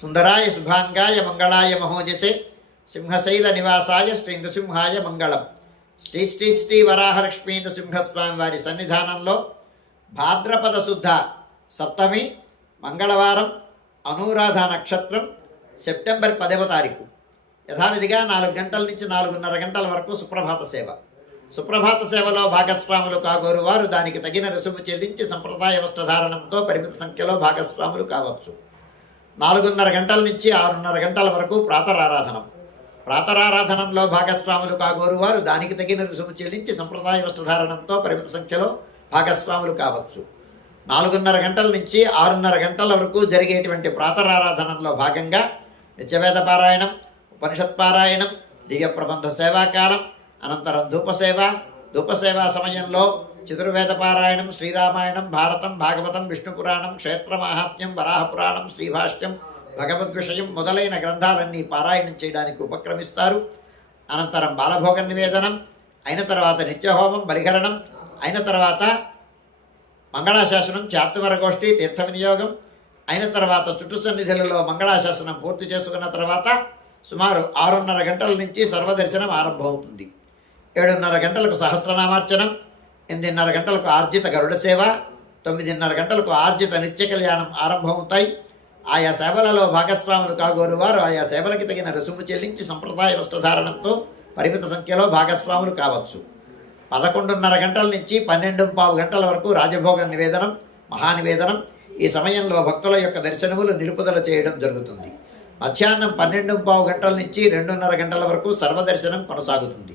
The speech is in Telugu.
సుందరాయ శుభాంగాయ మంగళాయ మహోజసే సింహశైల నివాసాయ శ్రీ నృసింహాయ మంగళం. శ్రీ శ్రీ శ్రీ వరాహలక్ష్మీ నృసింహస్వామి వారి సన్నిధానంలో భాద్రపద శుద్ధ సప్తమి మంగళవారం అనురాధ నక్షత్రం సెప్టెంబర్ పదవ తారీఖు. యథావిధిగా నాలుగు గంటల నుంచి నాలుగున్నర గంటల వరకు సుప్రభాత సేవ. సుప్రభాత సేవలో భాగస్వాములు కాగోరు వారు దానికి తగిన రుసుము చెల్లించి సంప్రదాయ వస్త్రధారణంతో పరిమిత సంఖ్యలో భాగస్వాములు కావచ్చు. నాలుగున్నర గంటల నుంచి ఆరున్నర గంటల వరకు ప్రాతరారాధనం. ప్రాతరారాధనంలో భాగస్వాములు కాగోరు వారు దానికి తగిన రుసుము చెల్లించి సంప్రదాయ వస్త్రధారణంతో పరిమిత సంఖ్యలో భాగస్వాములు కావచ్చు. నాలుగున్నర గంటల నుంచి ఆరున్నర గంటల వరకు జరిగేటువంటి ప్రాతరారాధనంలో భాగంగా నిత్యవేద పారాయణం ఉపనిషత్ పారాయణం దివ్య ప్రబంధ సేవాకాలం అనంతరం ధూపసేవ. ధూపసేవా సమయంలో చతుర్వేదపారాయణం శ్రీరామాయణం భారతం భాగవతం విష్ణు పురాణం క్షేత్ర వరాహ పురాణం శ్రీభాష్యం భగవద్విషయం మొదలైన గ్రంథాలన్నీ పారాయణం చేయడానికి ఉపక్రమిస్తారు. అనంతరం బాలభోగ నివేదనం అయిన తర్వాత నిత్యహోమం బలిహరణం అయిన తర్వాత మంగళాశాసనం చాత్వరగోష్ఠి తీర్థ వినియోగం అయిన తర్వాత చుట్టు సన్నిధులలో మంగళాశాసనం పూర్తి చేసుకున్న తర్వాత సుమారు ఆరున్నర గంటల నుంచి సర్వదర్శనం ఆరంభమవుతుంది. ఏడున్నర గంటలకు సహస్రనామార్చనం ఎనిమిదిన్నర గంటలకు ఆర్జిత గరుడ సేవ తొమ్మిదిన్నర గంటలకు ఆర్జిత నిత్య కళ్యాణం ఆరంభమవుతాయి. ఆయా సేవలలో భాగస్వాములు కాగోరు వారు ఆయా సేవలకి తగిన రుసుము చెల్లించి సంప్రదాయ వస్త్రధారణంతో పరిమిత సంఖ్యలో భాగస్వాములు కావచ్చు. పదకొండున్నర గంటల నుంచి పన్నెండు పావు గంటల వరకు రాజభోగ నివేదనం మహానివేదనం ఈ సమయంలో భక్తుల యొక్క దర్శనములు నిలుపుదల చేయడం జరుగుతుంది. మధ్యాహ్నం పన్నెండు పావు గంటల నుంచి రెండున్నర గంటల వరకు సర్వదర్శనం కొనసాగుతుంది.